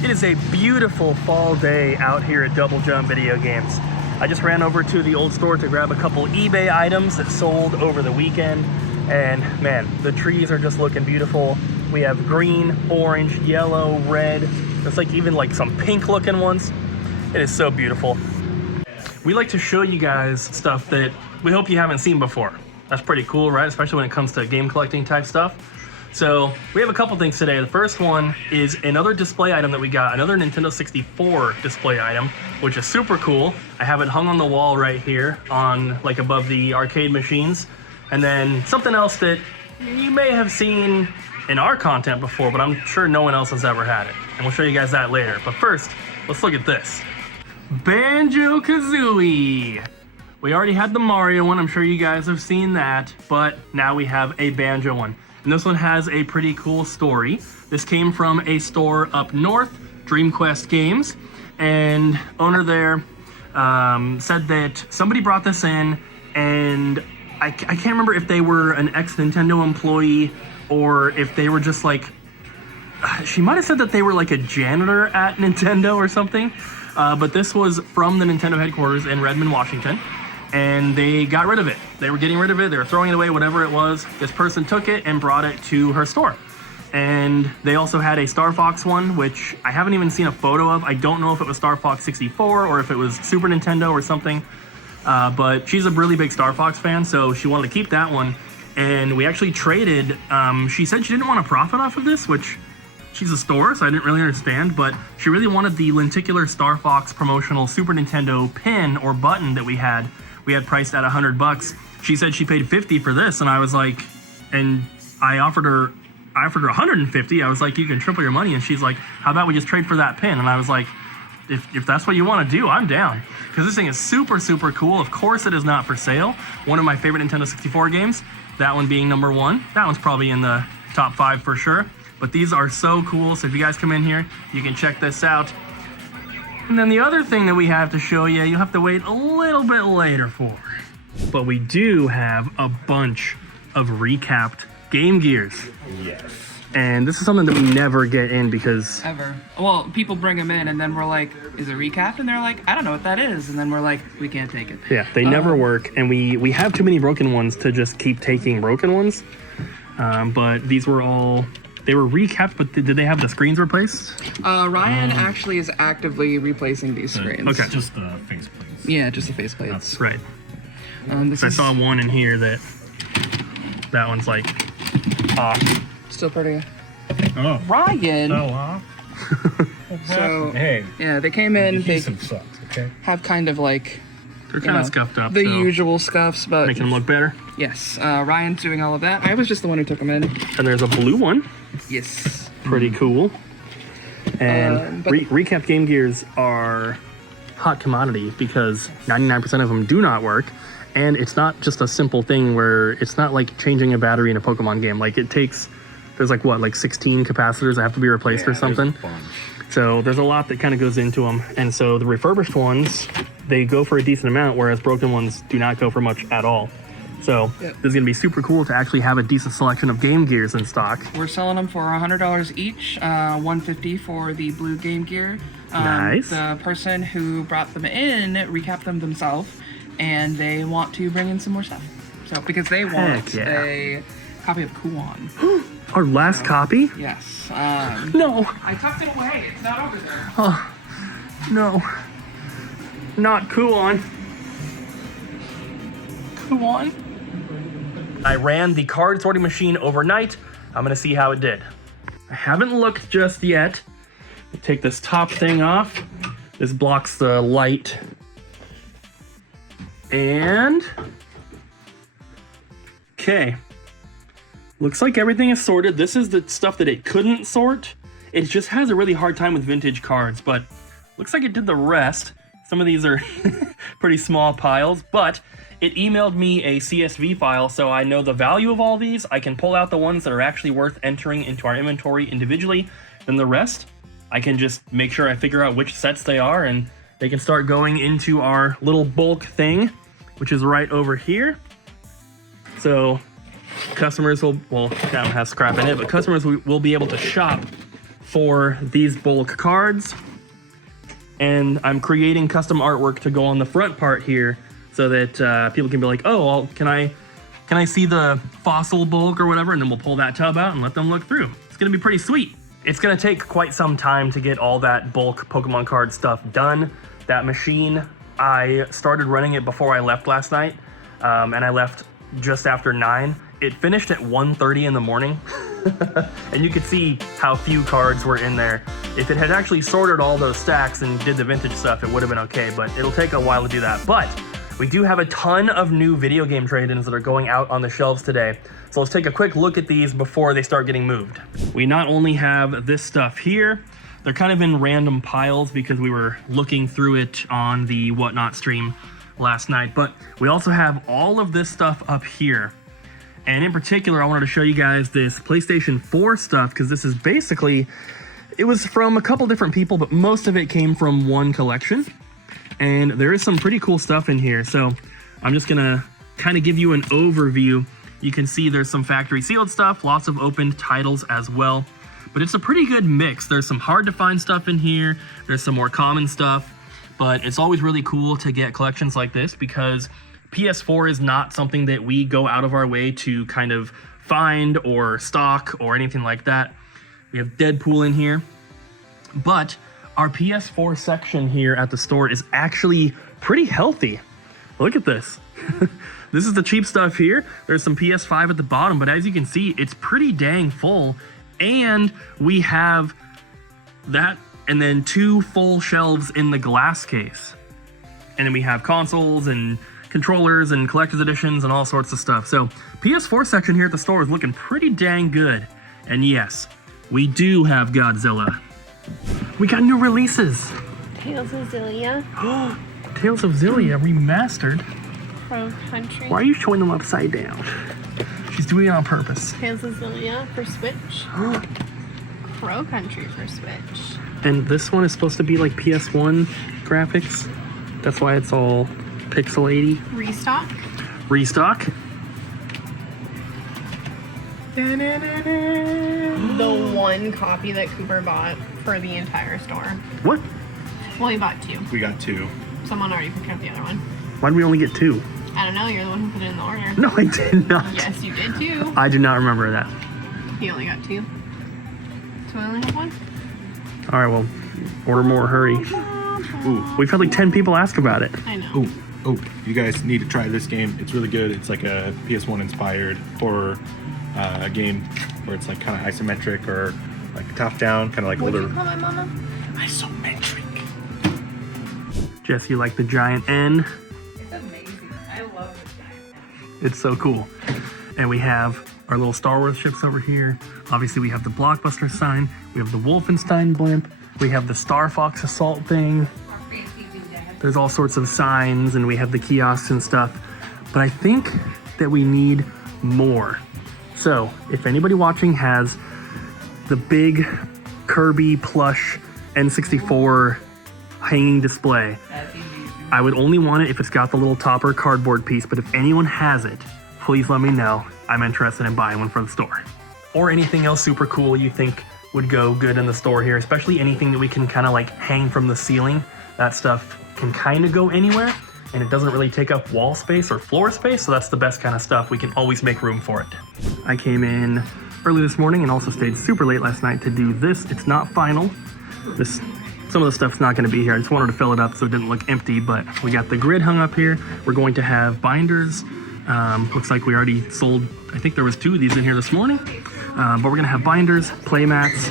It is a beautiful fall day out here at Double Jump Video Games. I just ran over to the old store to grab a couple eBay items that sold over the weekend. And man, the trees are just looking beautiful. We have green, orange, yellow, red. There's like even like some pink looking ones. It is so beautiful. We like to show you guys stuff that we hope you haven't seen before. That's pretty cool, right? Especially when it comes to game collecting type stuff. So we have a couple things today. The first one is another display item that we got, another Nintendo 64 display item, which is super cool. I have it hung on the wall right here on like above the arcade machines. And then something else that you may have seen in our content before, but I'm sure no one else has ever had it. And we'll show you guys that later. But first, let's look at this. Banjo-Kazooie. We already had the Mario one, I'm sure you guys have seen that, but now we have a Banjo one. And this one has a pretty cool story. This came from a store up north, DreamQuest Games, and owner there said that somebody brought this in, and I can't remember if they were an ex-Nintendo employee or if they were just like, she might have said that they were like a janitor at Nintendo or something, but this was from the Nintendo headquarters in Redmond, Washington. And they got rid of it. They were getting rid of it, they were throwing it away, whatever it was. This person took it and brought it to her store. And they also had a Star Fox one, which I haven't even seen a photo of. I don't know if it was Star Fox 64 or if it was Super Nintendo or something. But she's a really big Star Fox fan, so she wanted to keep that one. And we actually traded. She said she didn't want to profit off of this, which she's a store, so I didn't really understand, but she really wanted the lenticular Star Fox promotional Super Nintendo pin or button that we had. We had priced at $100. She said she paid $50 for this, and I was like, and I offered her $150. I was like, you can triple your money, and she's like, how about we just trade for that pin? And I was like, if that's what you want to do, I'm down. Because this thing is super, super cool. Of course it is not for sale. One of my favorite Nintendo 64 games, that one being number one. That one's probably in the top 5 for sure. But these are so cool, so if you guys come in here, you can check this out. And then the other thing that we have to show you, you'll have to wait a little bit later for. But we do have a bunch of recapped Game Gears. Yes. And this is something that we never get in because... Ever. Well, people bring them in and then we're like, is it recapped? And they're like, I don't know what that is. And then we're like, we can't take it. Yeah, they never work. And we have too many broken ones to just keep taking broken ones. But these were all... They were recapped, but did they have the screens replaced? Ryan actually is actively replacing these screens. Okay. Just the faceplates. Yeah, just the faceplates. That's right. This I saw one in here that one's like off. still pretty. Oh. Ryan. Oh, huh? So Hey. yeah, they came in. They Adhesive sucks. Okay. have kind of like They're kind of scuffed up. the so usual scuffs, but making them look better. yes, Ryan's doing all of that. I was just the one who took them in. And there's a blue one. Yes. Pretty cool. And but- recap Game Gears are hot commodity because 99% of them do not work. And it's not just a simple thing where it's not like changing a battery in a Pokemon game. Like it takes, there's like what, like 16 capacitors that have to be replaced or something. So there's a lot that kind of goes into them. And so the refurbished ones, they go for a decent amount, whereas broken ones do not go for much at all. So This is going to be super cool to actually have a decent selection of Game Gears in stock. We're selling them for $100 each, $150 for the blue Game Gear. Nice. The person who brought them in recapped them themselves, and they want to bring in some more stuff. So because they want a copy of Kuon. Our last copy? Yes. No. I tucked it away. It's not over there. Oh, no. Not Kuon. Kuon? I ran the card sorting machine overnight. I'm gonna see how it did. I haven't looked just yet. Take this top thing off. This blocks the light. And... okay. Looks like everything is sorted. This is the stuff that it couldn't sort. It just has a really hard time with vintage cards, but looks like it did the rest. Some of these are pretty small piles, but it emailed me a CSV file, so I know the value of all these. I can pull out the ones that are actually worth entering into our inventory individually. Then the rest, I can just make sure I figure out which sets they are, and they can start going into our little bulk thing, which is right over here. So customers will, well, that one has scrap in it, but customers will be able to shop for these bulk cards. And I'm creating custom artwork to go on the front part here so that people can be like, oh, well, can I see the fossil bulk or whatever? And then we'll pull that tub out and let them look through. It's gonna be pretty sweet. It's gonna take quite some time to get all that bulk Pokemon card stuff done. That machine, I started running it before I left last night, and I left just after 9. It finished at 1:30 in the morning, and you could see how few cards were in there. If it had actually sorted all those stacks and did the vintage stuff, it would have been okay, but it'll take a while to do that. But we do have a ton of new video game trade-ins that are going out on the shelves today. So let's take a quick look at these before they start getting moved. We not only have this stuff here, they're kind of in random piles because we were looking through it on the Whatnot stream last night, but we also have all of this stuff up here. And in particular, I wanted to show you guys this PlayStation 4 stuff because this is basically, it was from a couple different people, but most of it came from one collection. And there is some pretty cool stuff in here. So I'm just gonna kind of give you an overview. You can see there's some factory sealed stuff, lots of opened titles as well. But it's a pretty good mix. There's some hard to find stuff in here. There's some more common stuff. But it's always really cool to get collections like this because PS4 is not something that we go out of our way to kind of find or stock or anything like that. We have Deadpool in here. But our PS4 section here at the store is actually pretty healthy. Look at this. This is the cheap stuff here. There's some PS5 at the bottom, but as you can see, it's pretty dang full. And we have that and then 2 full shelves in the glass case. And then we have consoles and controllers and collector's editions and all sorts of stuff. So PS4 section here at the store is looking pretty dang good. And yes, we do have Godzilla. We got new releases. Tales of Zillia. Tales of Zillia remastered. Pro Country. Why are you showing them upside down? She's doing it on purpose. Tales of Zillia for Switch. Pro Country for Switch. And this one is supposed to be like PS1 graphics. That's why it's all pixel 80. Restock. Restock. The one copy that Cooper bought for the entire store. What? Well, he bought 2. We got 2. Someone already picked up the other one. Why did we only get 2? I don't know, you're the one who put it in the order. No, I did not. Yes, you did too. I do not remember that. He only got 2. So I only have 1? All right, well, order more, hurry. Ooh. We've had like 10 people ask about it. I know. Oh, you guys need to try this game. It's really good. It's like a PS1 inspired horror game where it's like kind of isometric or like top down, kind of like What older. did you call my mama? Isometric. Jess, you like the giant N? It's amazing. I love the giant N. It's so cool. And we have our little Star Wars ships over here. Obviously, we have the Blockbuster sign. We have the Wolfenstein blimp. We have the Star Fox assault thing. There's all sorts of signs, and we have the kiosks and stuff. But I think that we need more. So, if anybody watching has the big Kirby plush N64 hanging display, I would only want it if it's got the little topper cardboard piece, but if anyone has it, please let me know. I'm interested in buying one for the store. Or anything else super cool you think would go good in the store here, especially anything that we can kind of like hang from the ceiling. That stuff can kind of go anywhere, and it doesn't really take up wall space or floor space, so that's the best kind of stuff. We can always make room for it. I came in early this morning and also stayed super late last night to do this. It's not final. Some of the stuff's not gonna be here. I just wanted to fill it up so it didn't look empty, but we got the grid hung up here. We're going to have binders. Looks like we already sold, I think there was 2 of these in here this morning. But we're gonna have binders, play mats,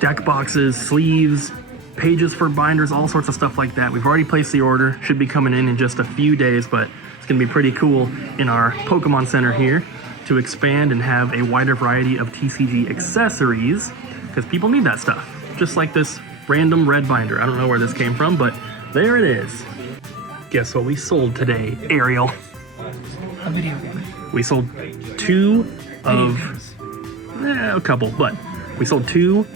deck boxes, sleeves, pages for binders, all sorts of stuff like that. We've already placed the order. Should be coming in just a few days, but it's gonna be pretty cool in our Pokemon Center here to expand and have a wider variety of TCG accessories, because people need that stuff. Just like this random red binder. I don't know where this came from, but there it is. Guess what we sold today, Ariel? A video game. We sold 2 of, a couple, but we sold 2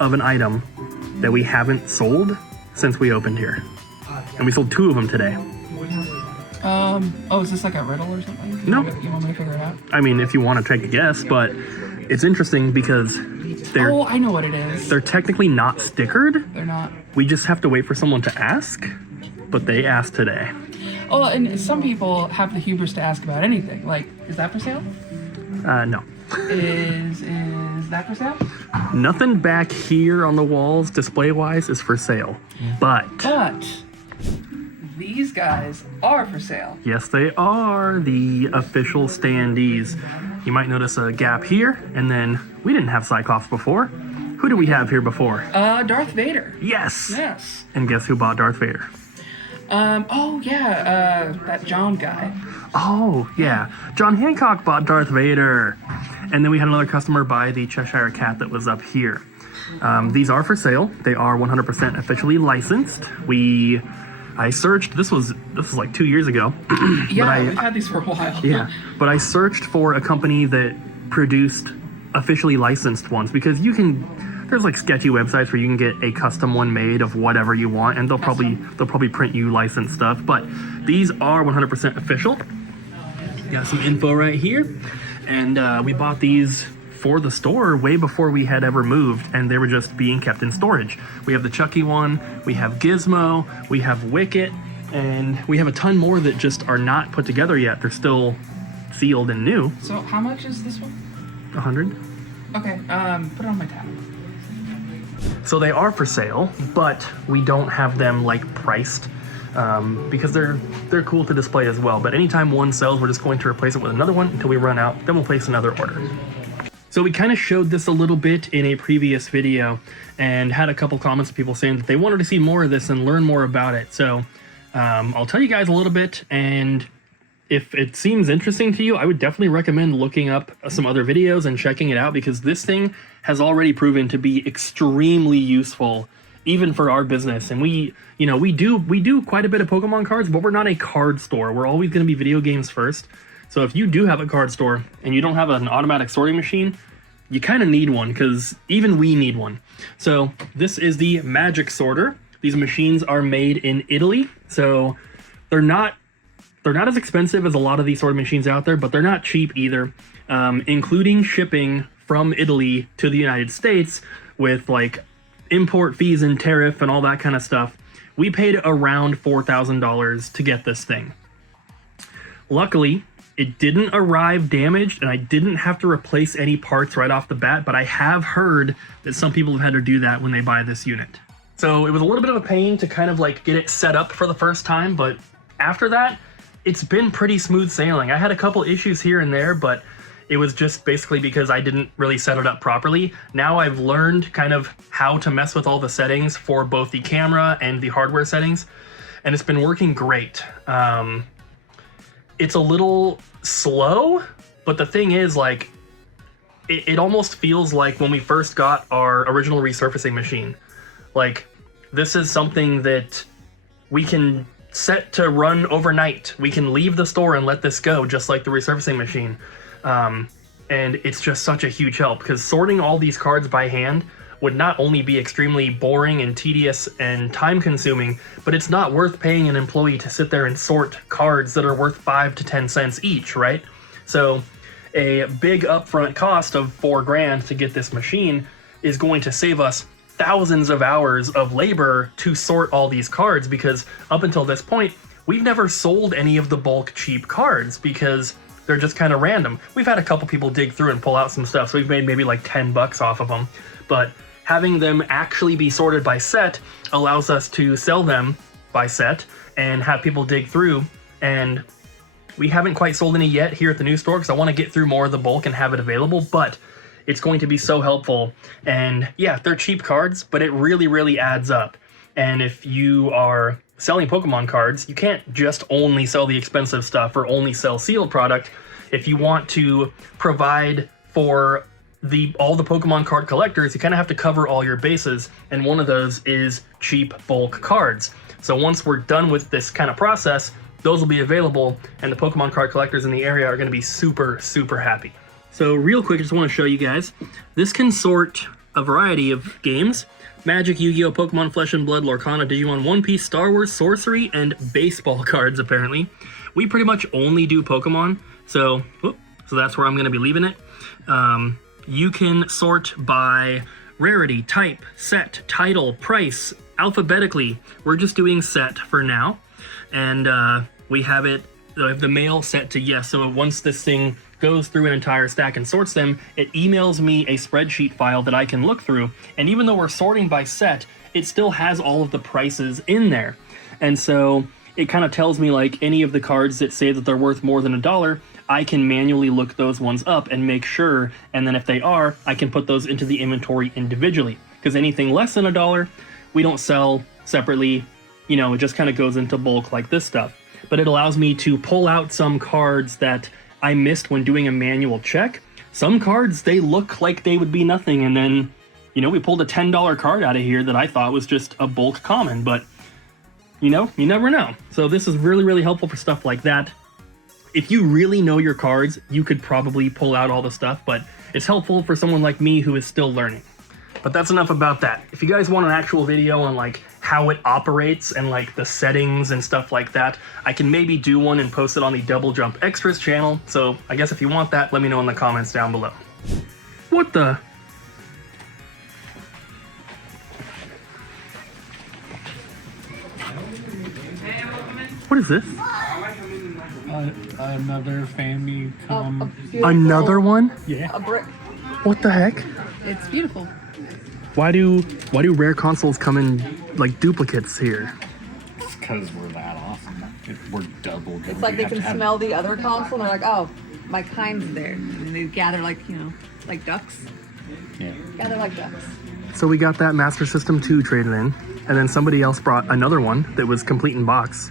of an item that we haven't sold since we opened here. And we sold 2 of them today. Oh, is this like a riddle or something? No. You want me to figure it out? I mean, if you want to take a guess, but it's interesting because Oh, I know what it is. They're technically not stickered. They're not. We just have to wait for someone to ask, but they asked today. Oh, and some people have the hubris to ask about anything. Like, is that for sale? No. Is that for sale? Nothing back here on the walls, display-wise, is for sale. But these guys are for sale. yes, they are the official Standees. You might notice a gap here, and then we didn't have Cyclops before. Who do we have here before? Darth Vader. Yes. Yes. And guess who bought Darth Vader? Oh yeah, that John guy. Oh, yeah. John Hancock bought Darth Vader. And then we had another customer buy the Cheshire Cat that was up here. These are for sale. They are 100% officially licensed. I searched, this was like 2 years ago. Yeah, we've had these for a while. Yeah, but I searched for a company that produced officially licensed ones because there's like sketchy websites where you can get a custom one made of whatever you want, and they'll probably print you licensed stuff. But these are 100% official. Got some info right here, and we bought these for the store way before we had ever moved, and they were just being kept in storage. We have the Chucky one, we have Gizmo, we have Wicket, and we have a ton more that just are not put together yet. They're still sealed and new. So how much is this one? 100. Okay, put it on my tab. So they are for sale, but we don't have them like priced because they're cool to display as well. But anytime one sells, we're just going to replace it with another one until we run out. Then we'll place another order. So we kind of showed this a little bit in a previous video and had a couple comments of people saying that they wanted to see more of this and learn more about it. So I'll tell you guys a little bit, and if it seems interesting to you, I would definitely recommend looking up some other videos and checking it out, because this thing has already proven to be extremely useful even for our business. And we do quite a bit of Pokemon cards, but we're not a card store. We're always going to be video games first. So if you do have a card store and you don't have an automatic sorting machine, you kind of need one, because even we need one. So this is the Magic Sorter. These machines are made in Italy, so they're not as expensive as a lot of these sorting machines out there, but they're not cheap either, including shipping from Italy to the United States with like import fees and tariff and all that kind of stuff. We paid around $4,000 to get this thing. Luckily, it didn't arrive damaged, and I didn't have to replace any parts right off the bat, but I have heard that some people have had to do that when they buy this unit. So it was a little bit of a pain to kind of like get it set up for the first time, but after that, it's been pretty smooth sailing. I had a couple issues here and there, but it was just basically because I didn't really set it up properly. Now I've learned kind of how to mess with all the settings for both the camera and the hardware settings, and it's been working great. It's a little slow, but the thing is, like, it almost feels like when we first got our original resurfacing machine. Like, this is something that we can set to run overnight. We can leave the store and let this go, just like the resurfacing machine. And it's just such a huge help, because sorting all these cards by hand would not only be extremely boring and tedious and time consuming, but it's not worth paying an employee to sit there and sort cards that are worth 5 to 10 cents each, right? So a big upfront cost of $4,000 to get this machine is going to save us thousands of hours of labor to sort all these cards, because up until this point, we've never sold any of the bulk cheap cards because they're just kind of random. We've had a couple people dig through and pull out some stuff, so we've made maybe like 10 bucks off of them. But having them actually be sorted by set allows us to sell them by set and have people dig through. And we haven't quite sold any yet here at the new store because I want to get through more of the bulk and have it available, but it's going to be so helpful. And yeah, they're cheap cards, but it really, really adds up. And if you are selling Pokemon cards, you can't just only sell the expensive stuff or only sell sealed product. If you want to provide for all the Pokemon card collectors, you kind of have to cover all your bases, and one of those is cheap bulk cards. So once we're done with this kind of process, those will be available, and the Pokemon card collectors in the area are going to be super, super happy. So real quick, I just want to show you guys, this can sort a variety of games: Magic, Yu-Gi-Oh, Pokemon Flesh and Blood, Lorcana, Digimon, One Piece, Star Wars, Sorcery, and baseball cards, apparently. We pretty much only do Pokemon, so that's where I'm going to be leaving it. you can sort by rarity, type, set, title, price, alphabetically. We're just doing set for now. And we have the mail set to yes. So once this thing goes through an entire stack and sorts them, it emails me a spreadsheet file that I can look through. And even though we're sorting by set, it still has all of the prices in there. And so it kind of tells me like any of the cards that say that they're worth more than $1, I can manually look those ones up and make sure. And then if they are, I can put those into the inventory individually. Because anything less than $1, we don't sell separately. You know, it just kind of goes into bulk like this stuff. But it allows me to pull out some cards that I missed when doing a manual check. Some cards, they look like they would be nothing, and then, you know, we pulled a $10 card out of here that I thought was just a bulk common, but, you know, you never know. So this is really, really helpful for stuff like that. If you really know your cards, you could probably pull out all the stuff, but it's helpful for someone like me who is still learning. But that's enough about that. If you guys want an actual video on like how it operates and like the settings and stuff like that, I can maybe do one and post it on the Double Jump Extras channel. So I guess if you want that, let me know in the comments down below. What the? What is this? Another Famicom. Another one? Yeah. A brick. What the heck? It's beautiful. Why do rare consoles come in like duplicates here? It's because we're that awesome. We're double good. It's like they can smell the other console and they're like, oh, my kind's there. And they gather like, you know, like ducks. Yeah. Gather like ducks. So we got that Master System 2 traded in, and then somebody else brought another one that was complete in box.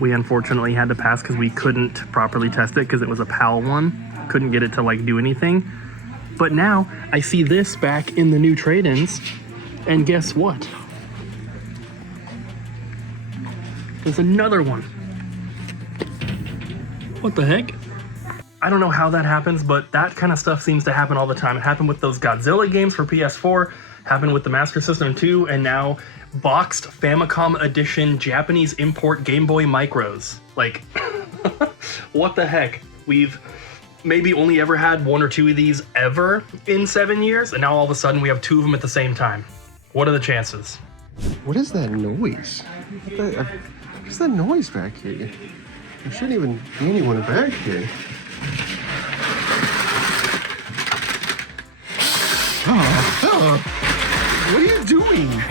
We unfortunately had to pass because we couldn't properly test it because it was a PAL one. Couldn't get it to like do anything. But now I see this back in the new trade-ins, and guess what? There's another one. What the heck? I don't know how that happens, but that kind of stuff seems to happen all the time. It happened with those Godzilla games for PS4, happened with the Master System 2, and now boxed Famicom Edition Japanese import Game Boy Micros. Like, what the heck? We've maybe only ever had 1 or 2 of these ever in 7 years, and now all of a sudden we have 2 of them at the same time. What are the chances? What is that noise? What's that noise back here? There shouldn't even be anyone back here. Oh, what are you doing?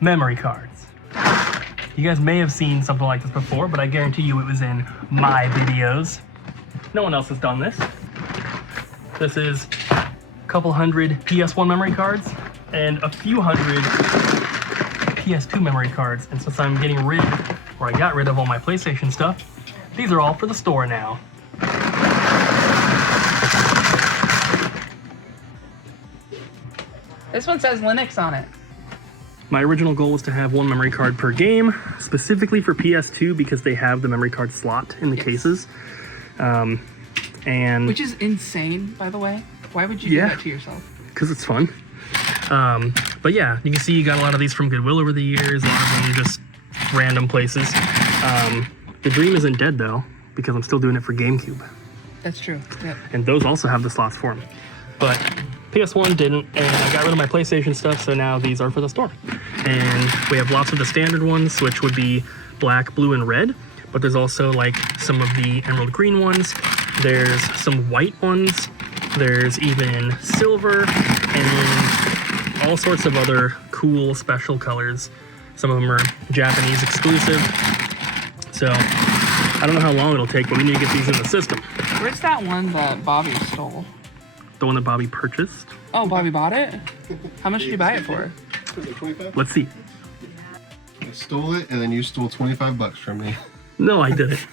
Memory cards. You guys may have seen something like this before, but I guarantee you it was in my videos. No one else has done this. This is a couple hundred PS1 memory cards and a few hundred PS2 memory cards. And since I'm getting rid, or I got rid of all my PlayStation stuff, these are all for the store now. This one says Linux on it. My original goal was to have 1 memory card per game, specifically for PS2 because they have the memory card slot in the cases. And Which is insane, by the way. Why would you do that to yourself? Because it's fun. But yeah, you can see you got a lot of these from Goodwill over the years, a lot of them just random places. The dream isn't dead though, because I'm still doing it for GameCube. That's true. Yep. And those also have the slots for them. But PS1 didn't, and I got rid of my PlayStation stuff, so now these are for the store. And we have lots of the standard ones, which would be black, blue, and red. But there's also like some of the emerald green ones. There's some white ones. There's even silver, and then all sorts of other cool special colors. Some of them are Japanese exclusive. So I don't know how long it'll take, but we need to get these in the system. Where's that one that Bobby stole? The one that Bobby purchased. Oh, Bobby bought it? How much did you buy it for? Was it 25? Let's see. I stole it, and then you stole $25 from me. No, I didn't.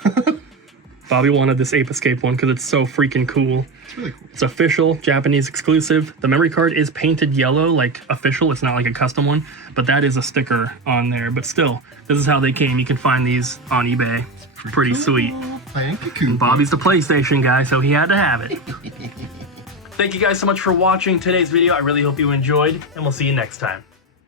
Bobby wanted this Ape Escape one because it's so freaking cool. It's really cool. It's official, Japanese exclusive. The memory card is painted yellow, like official. It's not like a custom one, but that is a sticker on there. But still, this is how they came. You can find these on eBay. Pretty sweet. Thank you, Coop. Bobby's the PlayStation guy, so he had to have it. Thank you guys so much for watching today's video. I really hope you enjoyed, and we'll see you next time.